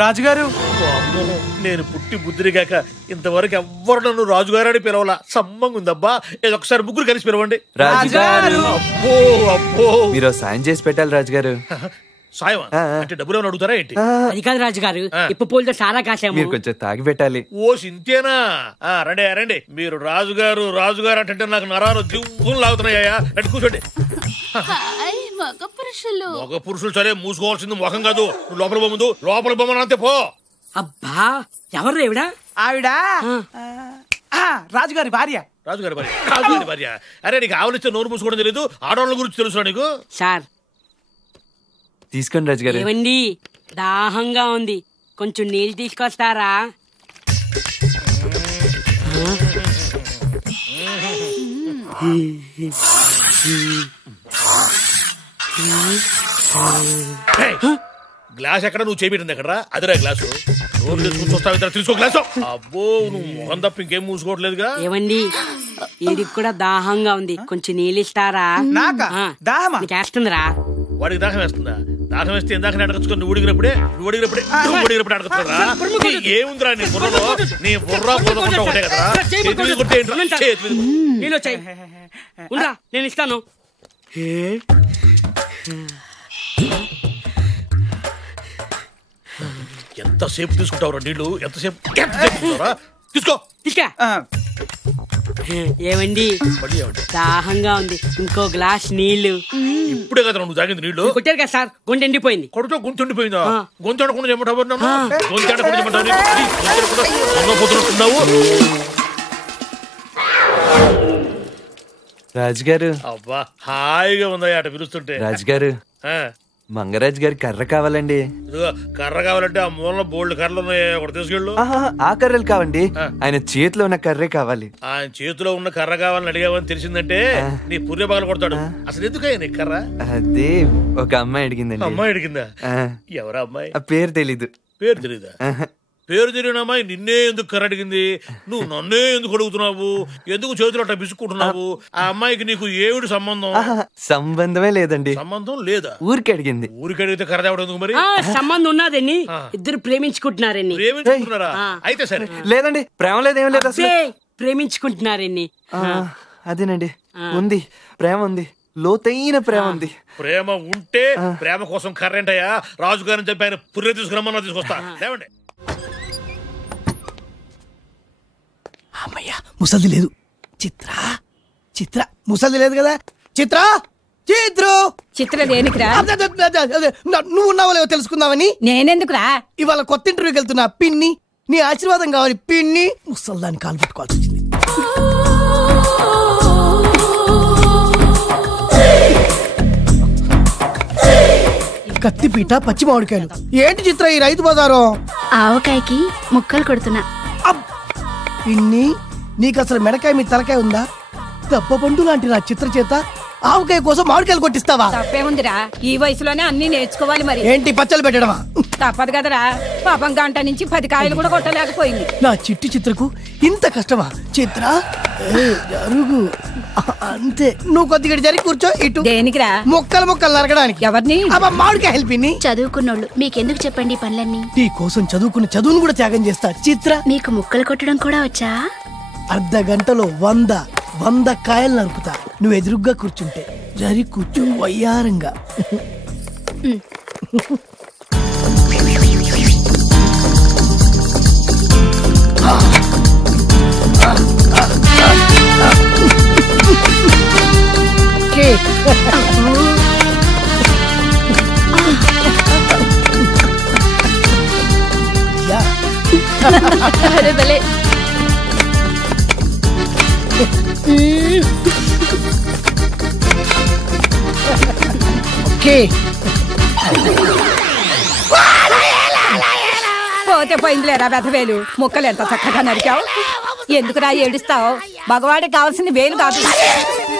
రాజుగారు నేను పుట్టి బుద్ధిరిగాక ఇంతవరకు ఎవ్వరు నన్ను రాజుగారు అని పిలవాల సమ్మంగా ఉందబ్బా. ఏదో ఒకసారి ముగ్గురు కలిసి పిలవండి. రాజుగారు అబ్బో అబ్బో మీరు సాయం చేసి పెట్టాలి రాజుగారు. సాయం అంటే డబ్బులు ఏమైనా అడుగుతారా ఏంటి? అది కాదు రాజుగారు, ఇప్పు పూలతో సారా కాసాము, మీరు కొంచెం తాగి పెట్టాలి. ఓ సింతేనా? రండి రండి. మీరు రాజుగారు రాజుగారు అంటే నాకు నరాలు దివ్వులు లాగుతున్నాయ్యా. రండి కూర్చోండి. మగ పురుషులు సరే మూసుకోవాల్సింది ముఖం కాదు. లోపల బొమ్మదు లోపల బొమ్మను అంతే పో. అబ్బా ఎవరు ఏవిడ? ఆవిడ రాజుగారి భార్య. రాజుగారి భార్య రాజుగారి భార్య. అరే నీకు ఆవులిస్తే నోరు మూసుకోవడం తెలియదు, ఆడవాళ్ళ గురించి తెలుసు నీకు? సార్ తీసుకోండి రాజుగారు. ఏమండి దాహంగా ఉంది, కొంచెం నీళ్ళు తీసుకొస్తారా? గ్లాస్ ఎక్కడ? నువ్వు చేపెట్టింది ఎక్కడ? అదిరా గ్లాసు. రోజు తీసుకుని వస్తావు, తీసుకో గ్లాసు. అబ్బో నువ్వు మొహం తప్ప ఇంకేం మూసుకోవట్లేదుగా. ఏమండి వీడికి కూడా దాహంగా ఉంది, కొంచెం నీళ్ళు ఇస్తారా? నీకేస్తుందిరా? వాడికి దాహం వేస్తుందా? దాహం వేస్తే ఇందాక అడగచ్చుకొని నువ్వు అడిగినప్పుడే అడగచ్చుకోరా. ఏముందిరా నీ బుర్రలో? నీ బుర్ర ఒకటే కదరా. నీళ్ళు వచ్చాయి, నేను ఇస్తాను. ఎంతసేపు తీసుకుంటావురా నీళ్లు? ఎంతసేపు తీసుకో. ఏమండి దాహంగా ఉంది, ఇంకో గ్లాస్ నీళ్లు. ఇప్పుడే కదా నువ్వు తాగింది నీళ్లు? కొట్టారు కదా సార్, గొంతు ఎండిపోయింది. కొడుతో గొంతు ఎండిపోయిందా? గొంతు అడకుండా చెప్పమంటావు? గొంతు అడకుండా చెప్పమంటావు? రాజుగారు అబ్బా హాయిగా ఉందా అట పిలుస్తుంటే. రాజుగారు మంగరాజు గారి కర్ర కావాలండి. కర్ర కావాలంటే ఆ మూలలో బోల్డ్ కర్రలు ఉన్నాయి, ఒకటి తీసుకెళ్ళు. ఆ కర్రలు కావండి, ఆయన చేతిలో ఉన్న కర్రే కావాలి. ఆయన చేతిలో ఉన్న కర్ర కావాలని అడిగావని తెలిసిందంటే నీ పుర్రె పగల కొడతాడు. అసలు ఎందుకయ్యా నీ కర్ర? అదే ఒక అమ్మాయి అడిగిందండి. అమ్మాయి అడిగిందా? ఎవరా అమ్మాయి? పేరు తెలీదు. పేరు తెలీదా? పేరు తెలియని అమ్మాయి నిన్నే ఎందుకు కర్ర అడిగింది? నువ్వు నన్నే ఎందుకు అడుగుతున్నావు? ఎందుకు చేతులు అట్లా బిసుకుంటున్నావు? ఆ అమ్మాయికి నీకు ఏమిటి సంబంధం? సంబంధమే లేదండి. సంబంధం లేదా? ఊరికి అడిగింది. ఊరికి అడిగితే కర్ర తేవడం ఎందుకు మరి? సంబంధం ఉన్నదండి, ఇద్దరు ప్రేమించుకుంటున్నారండి. ప్రేమించుకుంటున్నారా? అయితే సరే. లేదండి, ప్రేమ లేదేం లేదు, అసలు ప్రేమించుకుంటున్నారండి. అదేనండి, ఉంది, ప్రేమ ఉంది, లోతైన ప్రేమ ఉంది. ప్రేమ ఉంటే ప్రేమ కోసం కర్రేంటయ్యా? రాజుగారిని చెప్పి ఆయన పుర్రె తీసుకురమ్మన్నా తీసుకొస్తా. లేవండి. అమ్మయ్యా ముసలిది లేదు. చిత్ర ముసలిది లేదు కదా. చిత్ర దేనికిరా? నువ్వు ఉన్నావో లేవో తెలుసుకుందామని. నేనెందుకురా? ఇవాళ కొత్త ఇంటర్వ్యూకి వెళ్తున్నా. పిన్ని నీ ఆశీర్వాదం కావాలి. పిన్ని ముసల్దాన్ని కాలు పట్టుకోవాల్సి వచ్చింది. కత్తిపీట పచ్చి మామిడికాయలు. ఏంటి చిత్ర ఈ రైతు బజారు? ఆవకాయకి ముక్కలు కొడుతున్నా. పిన్ని నీకు అసలు మెడకాయ మీ తలకాయ ఉందా? దెబ్బ పండు లాంటి నా చిత్ర చేత ఆవకాయ కోసం మామిడికాయలు కొట్టిస్తావా? తప్పేముందిరా, ఈ వయసులోనే అన్ని నేర్చుకోవాలి. మరి ఏంటి పచ్చలు పెట్టడమా? తప్పదు కదరా, పాపం గంట నుంచి 10 కాయలు కూడా కొట్టలేకపోయింది. నా చిత్రకు ఇంత కష్టమా? చిత్ర జరుగు అంతే. నువ్వు కొద్దిగా జరిగి కూర్చో. ఇటు దేనికిరా? ముక్కలు నరకడానికి. ఎవరిని? మామిడికాయ హెల్పిని. చదువుకున్నోళ్ళు మీకెందుకు చెప్పండి పనులన్నీ? నీ కోసం చదువుకున్న చదువును కూడా త్యాగం చేస్తా. చిత్ర మీకు ముక్కలు కొట్టడం కూడా వచ్చా? అర్ధ గంటలో 100 కాయలు నరుకుతా. నువ్వు ఎదురుగ్గా కూర్చుంటే. జరి కూర్చో వయ్యారంగా. అరే భలే. పోతే పోయిందిలేరా వెధవేలు. ముక్కలు ఎంత చక్కగా నరికావు. ఎందుకురా ఏడుస్తావు? మగవాడికి కావాల్సింది వేలు కాదు.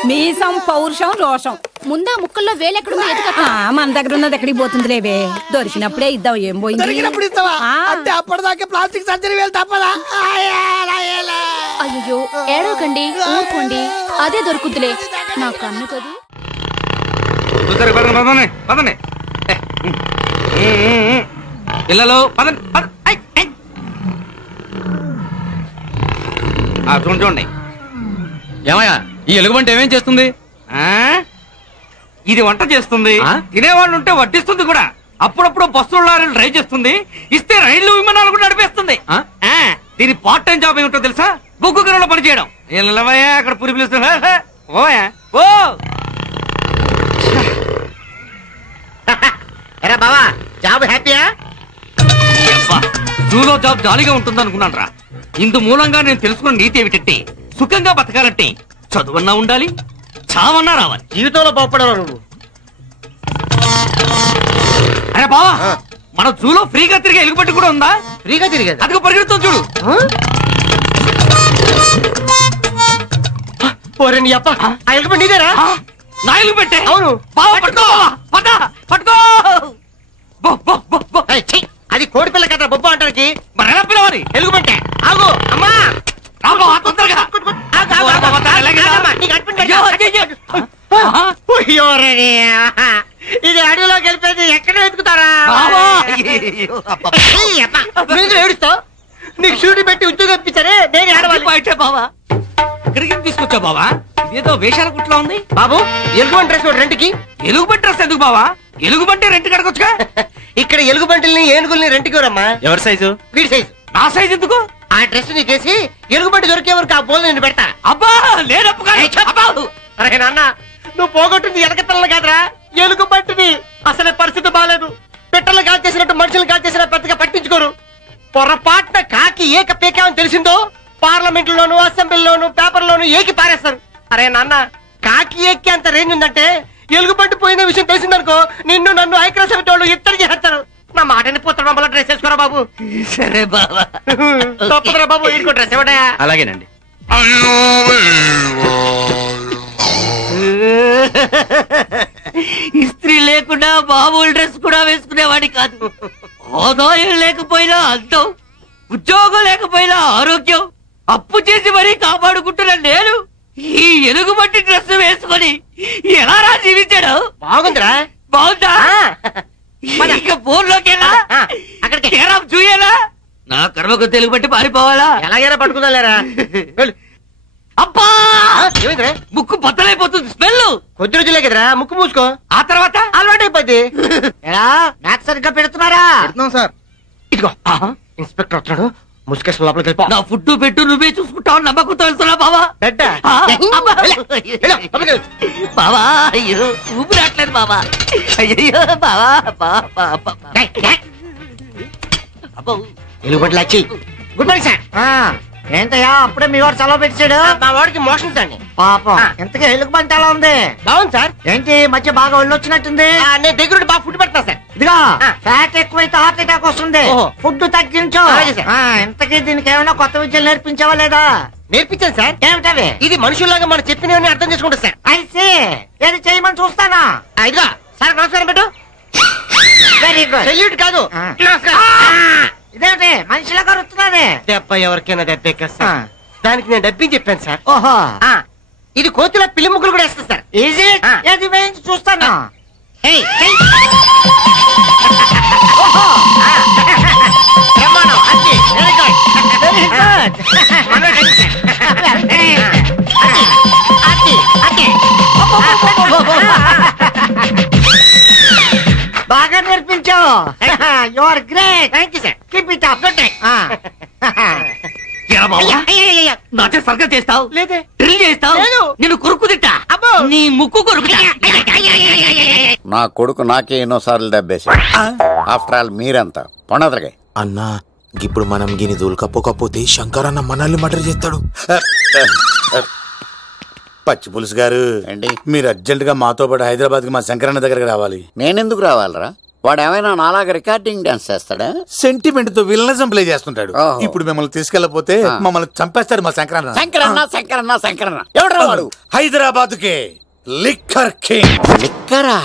మీసం పౌరుషం రోషం ముందా ముక్కల్లో వేలెక్కడుందో ఎదుక మన దగ్గర ఉన్నది ఎక్కడికి పోతుంది లేవే దొరికినప్పుడే ఇద్దాం ఏం పోయింది దొరికినప్పుడు ఇస్తావా అంటే అప్పటిదాకా ప్లాస్టిక్ సర్జరీ వేలు తప్పదా అయ్యో ఏడవకండి ఊరుకోండి అదే దొరుకుతులే నా కన్ను కదూ పిల్లలు చూడండి ఏమయ్యా ఈ ఎలుగుబంటి ఏమేం చేస్తుంది? ఇది వంట చేస్తుంది, తినేవాళ్ళు ఉంటే వడ్డిస్తుంది కూడా, అప్పుడప్పుడు బస్సులు లారీలు డ్రైవ్ చేస్తుంది, ఇస్తే రైళ్లు విమానాలు కూడా నడిపేస్తుంది. దీని పార్ట్ టైం జాబ్ ఏమిటో తెలుసా? బొగ్గు గనుల్లో పని చేయడం. అక్కడ పురి పిలుస్తుంది. ఓయా ఓ ఎరా బావా జాబ్ హ్యాపీయా? జూలో జాబ్ జాలీగా ఉంటుంది అనుకున్నాను రా. ఇందు మూలంగా నేను తెలుసుకున్న నీతి ఏమిటంటే, సుఖంగా బతకాలంటే చదువన్నా ఉండాలి, చావన్నా రావాలి. జీవితంలో బాగుపడవు నువ్వు. అరే బావా, మన జూలో ఫ్రీగా తిరిగే ఎలుగుబంటి కూడా ఉందా? ఫ్రీగా తిరిగేది అదిగో పరిగెడుతుంది చూడు. నీ అప్ప ఆ ఎలుగుబంటి నీదేరా? నా ఎలుగుబంటి? అవును. బావా పట్టుకో, పట్టుకో. అది కోడి పిల్ల కదా బొబ్బ అంటానికి. మరి ఎలా పిలవాలి? ఎలుగుబంటే ఆగు అమ్మా, తొందరగా. ఇది అడవిలోకి వెళ్ళిపోయింది, ఎక్కడ వెతుకుతారా? ఏడుస్తావు? నీకు షూటి పెట్టి ఉద్యోగం ఇప్పించారే, నేను ఆడవాలి. బయటే బావా, ఇక్కడికి తీసుకొచ్చా బావా? ఏదో వేషాల కుట్లా ఉంది. బాబు ఎలుగుబంటి డ్రెస్ రెంట్కి. ఎలుగుబంటి డ్రెస్ ఎందుకు బావా? ఎలుగుబంటి రెంట్ కడకొచ్చుగా. ఇక్కడ ఎలుగుబంటిని ఏనుగుల్ని రెంట్కి రమ్మా. ఎవరి సైజు? వీడి సైజు. నా సైజు ఎందుకు? ఆ డ్రెస్ నీకేసి ఎలుగుబంటి దొరికే వరకు ఆ బోల్ నేను పెడతా. అబ్బా లేనప్పు. అరే నాన్న, నువ్వు పోగొట్టింది ఎలక పిల్లలు కాదురా, ఎలుగుబంటిని. అసలే పరిస్థితి బాగాలేదు. పిట్టలు కాల్ చేసినట్టు మనుషులు కాల్ చేసినా పెద్దగా పట్టించుకోరు. పొరపాటున కాకి ఏక పేకామని తెలిసిందో పార్లమెంట్ లోను, అసెంబ్లీలోను, పేపర్లోను ఏకి పారేస్తారు. అరే నాన్న, కాకి ఏకి అంత రేంజ్ ఉందంటే ఎలుగుబంటి పోయిన విషయం తెలిసిందనుకో, నిన్ను నన్ను ఐక్యరాజ్యం వాళ్ళు ఇద్దరు చేస్తారు. నా మాటని పుత్ర మమ్మల్ని డ్రెస్ వేసుకోరా బాబు. సరే బాబా, తప్పదురా బాబు, ఇంకో డ్రెస్ ఇవ్వడా? అలాగేనండి. ఇస్త్రీ లేకుండా మామూలు డ్రెస్ కూడా వేసుకునేవాడి కాదు. ఆదాయం లేకపోయినా అందం, ఉద్యోగం లేకపోయినా ఆరోగ్యం, అప్పు చేసి మరీ కాపాడుకుంటున్నా నేను ఈ ఎలుగుబంటి డ్రెస్ వేసుకొని ఎలా రా జీవించాడు? బాగుందిరా. బాగుందా? ఇక బోర్లోకెలా అక్కడికి చూయాలా? నా కర్మకు తెలుగుబట్టి పారిపోవాలా? ఎలాగైనా పట్టుకుందా లేరా? అబ్బా ఏమైందిరా? ముక్కు బద్దలైపోతుంది, స్మెల్. కొద్ది రోజులే కదరా, ముక్కు మూసుకో, ఆ తర్వాత అలవాటు అయిపోద్ది. మ్యాథ్స్ సరిగ్గా పెడుతున్నారా? పెడుతున్నాం సార్. ఇదిగో ఇన్స్పెక్టర్ వస్తున్నాడు, ముసుకేసిన లోపలికి వెళ్ళిపో. నా ఫుడ్ పెట్టు, నువ్వే చూసుకుంటావు నమ్మకంతో వెళ్తున్నా బావా. బావా అయ్యో ఊపి రావట్లేదు బావా. అయ్యో బావా. ఎలుగుబంటి వచ్చి. Good morning sir. ఏంటయ్యా అప్పుడే మీ వాడు సెలవు పెట్టాడు? మా వాడికి మోషన్స్ అండి. పాపం. ఎంతగా ఎలుగుబంటి ఎలా ఉంది? బాగుంది సార్. ఏంటి మధ్య బాగా ఒళ్ళు వచ్చినట్టుంది? నేను దగ్గర బాగా ఫుడ్ పెడతా సార్. ఇదిగా ఫ్యాట్ ఎక్కువైతే హార్ట్ అటాక్ వస్తుంది, ఫుడ్ తగ్గించు. ఇంతకీ దీనికి ఏమైనా కొత్త విద్యలు నేర్పించావా లేదా? నేర్పించాను సార్. ఏమిటవి? ఇది మనుషుల్లాగా మనం చెప్పినవన్నీ అర్థం చేసుకుంటా సార్. అయితే ఏది చేయమని చూస్తానా? ఇదిగా సార్ నమస్కారం పెట్టు. Very good. సెల్యూట్ కాదు, ఇదేంటి మనిషిలాగా వస్తున్నది? దెబ్బ ఎవరికైనా దెబ్బే కదా సార్, దానికి నేను డబ్బింగ్ చెప్పాను సార్. ఓహో, ఇది కోతిలో పిల్లి ముగ్గులు కూడా వేస్తుంది సార్. ఈజీ, ఏది వేయించి చూస్తాను. బాగా నేర్పించావు. You are great. Thank you sir. Keep it up. నాటే సరిగ్గా చేస్తావు లేదే? డ్రిల్ చేస్తావు? నేను కొరుకు తిట్టా, నీ ముక్కు కొరుకు. నా కొడుకు నాకే ఎన్నోసార్లు దెబ్బేశాడు. ఆఫ్టర్ ఆల్ మీరంతా పొండదరగా. అన్నా ఇప్పుడు మనం గిని దూల్కపోతే శంకర్ అన్న మనల్ని మర్డర్ చేస్తాడు. పచ్చి పులుసు గారు, మీరు అర్జెంట్ గా మాతో పాటు హైదరాబాద్ కి మా శంకరన్న దగ్గరకు రావాలి. నేనెందుకు రావాలరా? వాడు ఏమైనా నాలాగా రికార్డింగ్ డాన్స్ చేస్తాడా? సెంటిమెంట్ తో విలనిజం ప్లే చేస్తుంటాడు. ఇప్పుడు మిమ్మల్ని తీసుకెళ్లపోతే మమ్మల్ని చంపేస్తాడు మా శంకరన్న. శంకరన్న ఎవడ్రా వాడు? హైదరాబాద్ కే లిక్కర్ కింగ్. లిక్కరా?